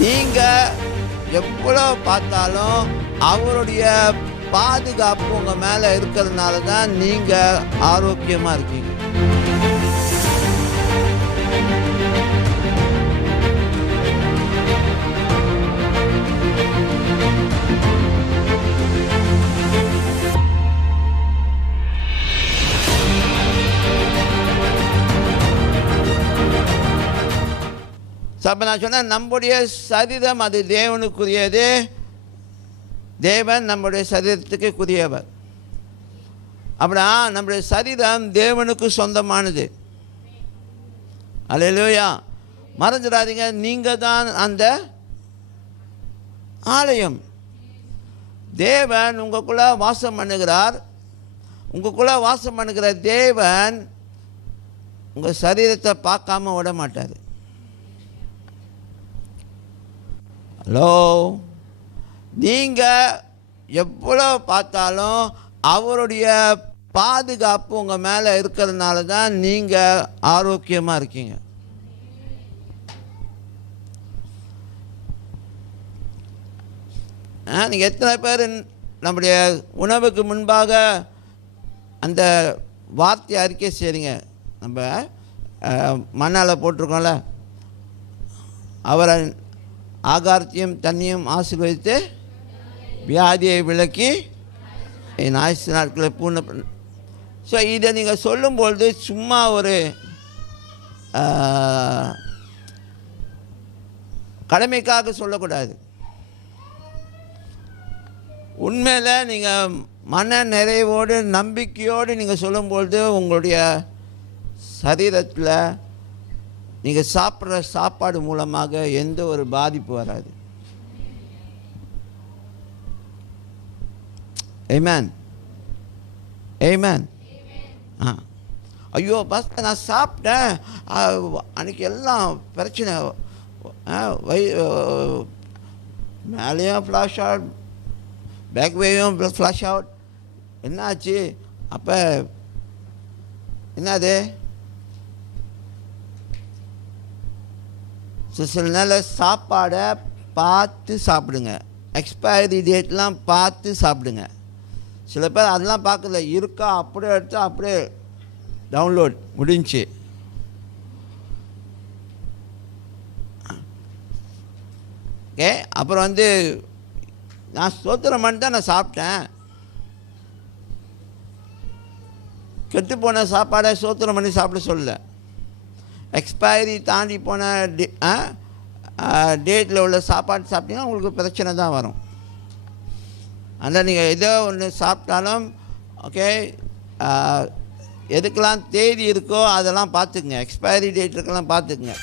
நீங்கள் எவ்வளோ பார்த்தாலும் அவருடைய பாதுகாப்பு உங்கள் மேலே இருக்கிறதுனால தான் நீங்கள் ஆரோக்கியமாக இருக்கீங்க. அப்போ நான் சொன்னேன் நம்முடைய சரீரம் அது தேவனுக்குரியது. தேவன் நம்முடைய சரீரத்துக்கு குறியவர் அப்படின்னா நம்முடைய சரீரம் தேவனுக்கு சொந்தமானது. அல்லையா மறந்துடாதீங்க நீங்கள் தான் அந்த ஆலயம். தேவன் உங்களுக்குள்ளே வாசம் பண்ணுகிறார். உங்களுக்குள்ளே வாசம் பண்ணுகிற தேவன் உங்கள் சரீரத்தை பார்க்காம விட மாட்டார் ஹலோ? நீங்கள் எவ்வளோ பார்த்தாலும் அவருடைய பாதுகாப்பு உங்கள் மேலே இருக்கிறதுனால தான் நீங்கள் ஆரோக்கியமாக இருக்கீங்க. நீங்கள் எத்தனை பேர் நம்முடைய உணவுக்கு முன்பாக அந்த வார்த்தை அறிக்கை செய்கிறீங்க நம்ம மண்ணால் போட்டிருக்கோம்ல. அவரை ஆகாரத்தையும் தண்ணியும் ஆசீர்வதித்து வியாதியை விலக்கி என் ஆயுசு நாட்களை பூர்ண ஸோ இதை நீங்கள் சொல்லும்பொழுது சும்மா ஒரு கடமைக்காக சொல்லக்கூடாது. உண்மையில் நீங்கள் மன நிறைவோடு நம்பிக்கையோடு நீங்கள் சொல்லும்பொழுது உங்களுடைய சரீரத்தில் நீங்கள் சாப்பிட்ற சாப்பாடு மூலமாக எந்த ஒரு பாதிப்பு வராது. ஏமேன் ஏமேன் ஆ. ஐயோ பஸ் நான் சாப்பிட்டேன். அன்றைக்கி அன்னைக்கு எல்லாம் பிரச்சனை. ஆ, வை மேலேயும் ஃப்ளாஷ் அவுட் பேக்வேயும் ஃப்ளாஷ் அவுட் என்னாச்சு? அப்போ என்னது? ஸோ சில நேரம் சாப்பாடை பார்த்து சாப்பிடுங்க. எக்ஸ்பைரி டேட்லாம் பார்த்து சாப்பிடுங்க. சில பேர் அதெல்லாம் பார்க்கல. இருக்கா? அப்படியே எடுத்து அப்படியே டவுன்லோட் முடிஞ்சு ஓகே அப்புறம் வந்து நான் ஸ்தோத்திரம் பண்ணி தான் நான் சாப்பிட்டேன். கெட்டு போன சாப்பாடை சோத்திரம் பண்ணி சாப்பிட சொல்லலை. எக்ஸ்பைரி தாண்டி போன டேட்டில் உள்ள சாப்பாடு சாப்பிட்டீங்கன்னா உங்களுக்கு பிரச்சனை தான் வரும். அதனால் நீங்கள் ஏதோ ஒன்று சாப்பிட்டாலும் ஓகே எதுக்கெல்லாம் தேதி இருக்கோ அதெல்லாம் பார்த்துக்குங்க. எக்ஸ்பைரி டேட் இருக்கலாம் பார்த்துக்குங்க.